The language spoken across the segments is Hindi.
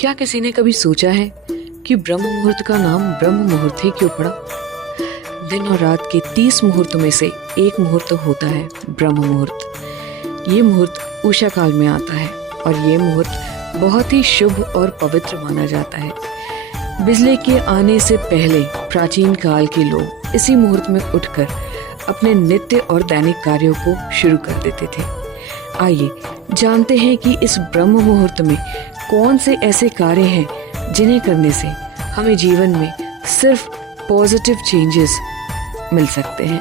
क्या किसी ने कभी सोचा है कि ब्रह्म मुहूर्त का नाम ब्रह्म मुहूर्त ही क्यों पड़ा? दिन और रात के 30 मुहूर्तों में से एक मुहूर्त होता है ब्रह्म मुहूर्त। ये मुहूर्त उषा काल में आता है और ये मुहूर्त बहुत ही शुभ और पवित्र माना जाता है। बिजली के आने से पहले प्राचीन काल के लोग इसी मुहूर्त में उठकर अपने नित्य और दैनिक कार्यों को शुरू कर देते थे। आइए जानते हैं कि इस ब्रह्म मुहूर्त में कौन से ऐसे कार्य हैं जिन्हें करने से हमें जीवन में सिर्फ पॉजिटिव चेंजेस मिल सकते हैं।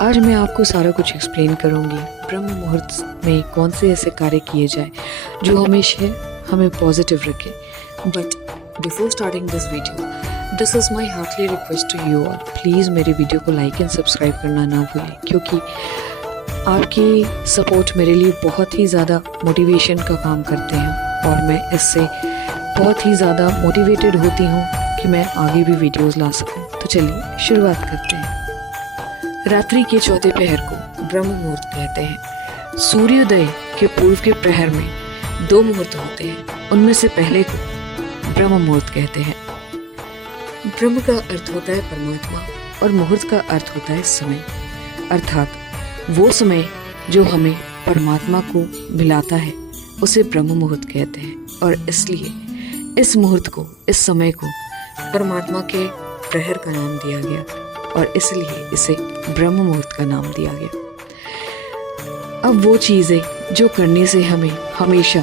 आज मैं आपको सारा कुछ एक्सप्लेन करूंगी। ब्रह्म मुहूर्त में कौन से ऐसे कार्य किए जाए जो हमेशा हमें पॉजिटिव रखे। But before starting this video, this is my heartly request to you all, please मेरे वीडियो को लाइक एंड सब्सक्राइब करना ना भूलें, क्योंकि आपकी सपोर्ट मेरे लिए बहुत ही ज़्यादा मोटिवेशन का काम करते हैं और मैं इससे बहुत ही ज़्यादा मोटिवेटेड होती हूँ कि मैं आगे भी वीडियोस ला सकूँ। तो चलिए शुरुआत करते हैं। रात्रि के चौथे पहर को ब्रह्म मुहूर्त कहते हैं। सूर्योदय के पूर्व के प्रहर में 2 मुहूर्त होते हैं, उनमें से पहले को ब्रह्म मुहूर्त कहते हैं। ब्रह्म का अर्थ होता है परमात्मा और मुहूर्त का अर्थ होता है समय, अर्थात वो समय जो हमें परमात्मा को मिलाता है उसे ब्रह्म मुहूर्त कहते हैं। और इसलिए इस मुहूर्त को, इस समय को परमात्मा के प्रहर का नाम दिया गया और इसलिए इसे ब्रह्म मुहूर्त का नाम दिया गया। अब वो चीज़ें जो करने से हमें हमेशा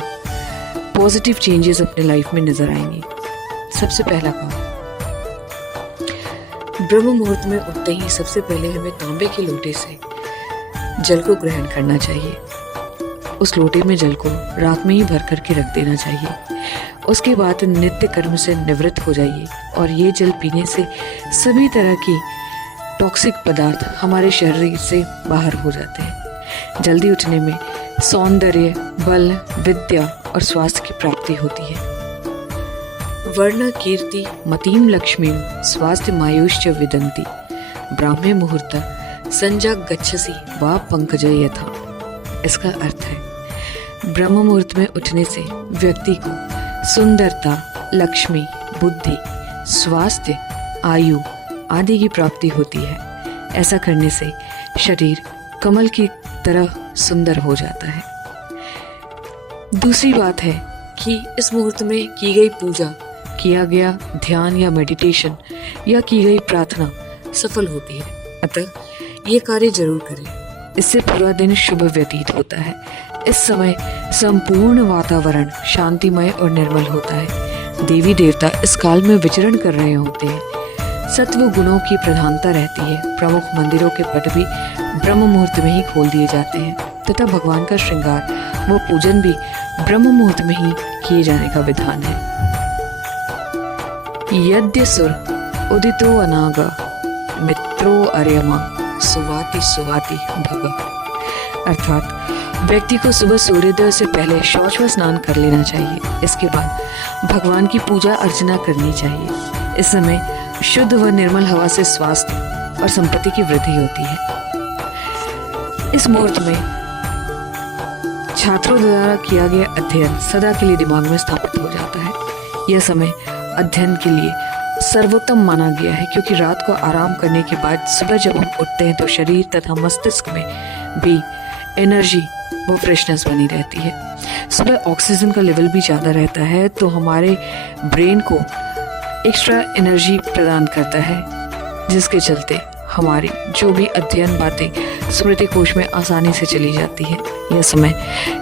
पॉजिटिव चेंजेस अपने लाइफ में नजर आएंगे। सबसे पहला काम, ब्रह्म मुहूर्त में उठते ही सबसे पहले हमें तांबे के लोटे से जल को ग्रहण करना चाहिए। उस लोटे में जल को रात में ही भर करके रख देना चाहिए। उसके बाद नित्य कर्म से निवृत्त हो जाइए और ये जल पीने से सभी तरह की टॉक्सिक पदार्थ हमारे शरीर से बाहर हो जाते हैं। जल्दी उठने में सौंदर्य, बल, विद्या और स्वास्थ्य की प्राप्ति होती है। वर्ण कीर्ति मतीम लक्ष्मीम स्वास्थ्य मायुश्च विदंती ब्राह्मे मुहूर्त संजाग गच्छसि वा पंकजय यथा। इसका अर्थ है ब्रह्म मुहूर्त में उठने से व्यक्ति को सुंदरता, लक्ष्मी, बुद्धि, स्वास्थ्य, आयु आदि की प्राप्ति होती है। ऐसा करने से शरीर कमल की तरह सुंदर हो जाता है। दूसरी बात है कि इस मुहूर्त में की गई पूजा, किया गया ध्यान या मेडिटेशन या की गई प्रार्थना सफल होती है। अतः ये कार्य जरूर करें, इससे पूरा दिन शुभ व्यतीत होता है। इस समय संपूर्ण वातावरण शांतिमय और निर्मल होता है। देवी देवता इस काल में विचरण कर रहे होते हैं। सत्व गुणों की प्रधानता रहती है। प्रमुख मंदिरों के पट भी ब्रह्म मुहूर्त में ही खोल दिए जाते हैं तथा भगवान का श्रृंगार व पूजन भी ब्रह्म मुहूर्त में ही किए जाने का विधान है। यद्य सुर उदितो अनागा मित्रो अर्यमा सुवाति सुवाति भग, अर्थात व्यक्ति को सुबह सूर्योदय से पहले शौच व स्नान कर लेना चाहिए। इसके बाद भगवान की पूजा अर्चना करनी चाहिए। इस समय शुद्ध व निर्मल हवा से स्वास्थ्य और संपत्ति की वृद्धि होती है। इस मुहूर्त में छात्रों द्वारा किया गया अध्ययन सदा के लिए दिमाग में स्थापित हो जाता है। यह समय अध्ययन के लिए सर्वोत्तम माना गया है, क्योंकि रात को आराम करने के बाद सुबह जब हम उठते हैं तो शरीर तथा मस्तिष्क में भी एनर्जी वो फ्रेशनेस बनी रहती है। सुबह ऑक्सीजन का लेवल भी ज़्यादा रहता है तो हमारे ब्रेन को एक्स्ट्रा एनर्जी प्रदान करता है, जिसके चलते हमारी जो भी अध्ययन बातें स्मृति कोश में आसानी से चली जाती है। यह समय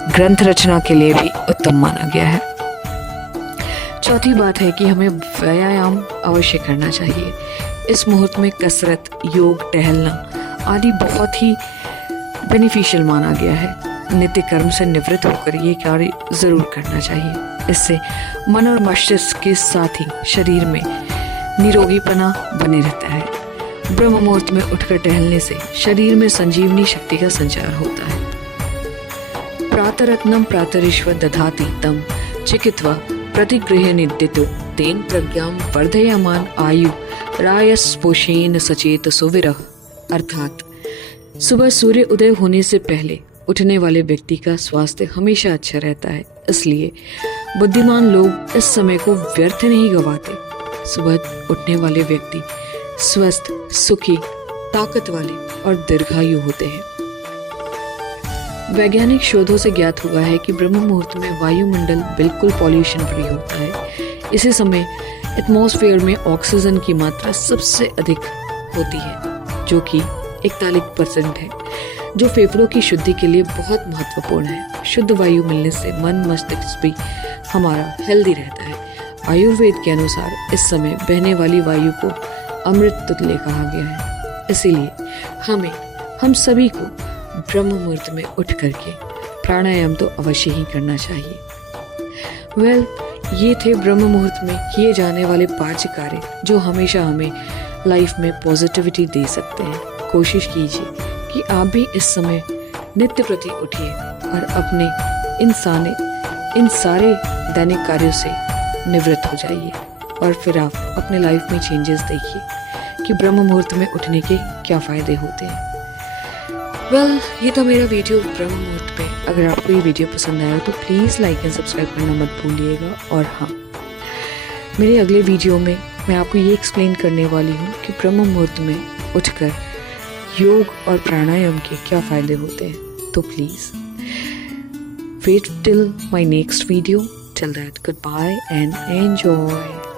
ग्रंथ रचना के लिए भी उत्तम माना गया है। चौथी बात है कि हमें व्यायाम अवश्य करना चाहिए। इस मुहूर्त में कसरत, योग, टहलना आदि बहुत ही बेनिफिशियल माना गया है। नित्य कर्म से निवृत्त होकर ये कार्य जरूर करना चाहिए। इससे मन और मस्तिष्क के साथ ही शरीर में निरोगीपना बने रहता है। ब्रह्म मुहूर्त में उठकर टहलने से शरीर में संजीवनी शक्ति का संचार होता है। प्रातरत्नम प्रातरीश्वर दधाति तम चिकित्वा प्रतिगृह्य निद्यतो तेन प्रज्ञां वर्धयमान आयु रायस्पोषेन सचेत सुविरह, अर्थात सुबह सूर्य उदय होने से पहले उठने वाले व्यक्ति का स्वास्थ्य हमेशा अच्छा रहता है, इसलिए बुद्धिमान लोग इस समय को व्यर्थ नहीं गंवाते। सुबह उठने वाले व्यक्ति स्वस्थ, सुखी, ताकत वाले और दीर्घायु होते हैं। वैज्ञानिक शोधों से ज्ञात हुआ है कि ब्रह्म मुहूर्त में वायुमंडल बिल्कुल पॉल्यूशन फ्री होता है। इसी समय एटमॉस्फेयर में ऑक्सीजन की मात्रा सबसे अधिक होती है, जो कि 41% है, जो फेफड़ों की शुद्धि के लिए बहुत महत्वपूर्ण है। शुद्ध वायु मिलने से मन मस्तिष्क भी हमारा हेल्दी रहता है। आयुर्वेद के अनुसार इस समय बहने वाली वायु को अमृत तुल्य कहा गया है। इसीलिए हम सभी को ब्रह्म मुहूर्त में उठ करके प्राणायाम तो अवश्य ही करना चाहिए। ये थे ब्रह्म मुहूर्त में किए जाने वाले 5 कार्य जो हमेशा हमें लाइफ में पॉजिटिविटी दे सकते हैं। कोशिश कीजिए कि आप भी इस समय नित्य प्रति उठिए और अपने इन सारे दैनिक कार्यों से निवृत्त हो जाइए, और फिर आप अपने लाइफ में चेंजेस देखिए कि ब्रह्म मुहूर्त में उठने के क्या फ़ायदे होते हैं। ये था मेरा वीडियो ब्रह्म मुहूर्त पे। अगर आपको ये वीडियो पसंद आया तो प्लीज़ लाइक एंड सब्सक्राइब करना मत भूलिएगा। और हाँ, मेरे अगले वीडियो में मैं आपको ये एक्सप्लेन करने वाली हूँ कि ब्रह्म मुहूर्त में उठकर योग और प्राणायाम के क्या फ़ायदे होते हैं। तो please wait till my next video. Till that, good bye and enjoy.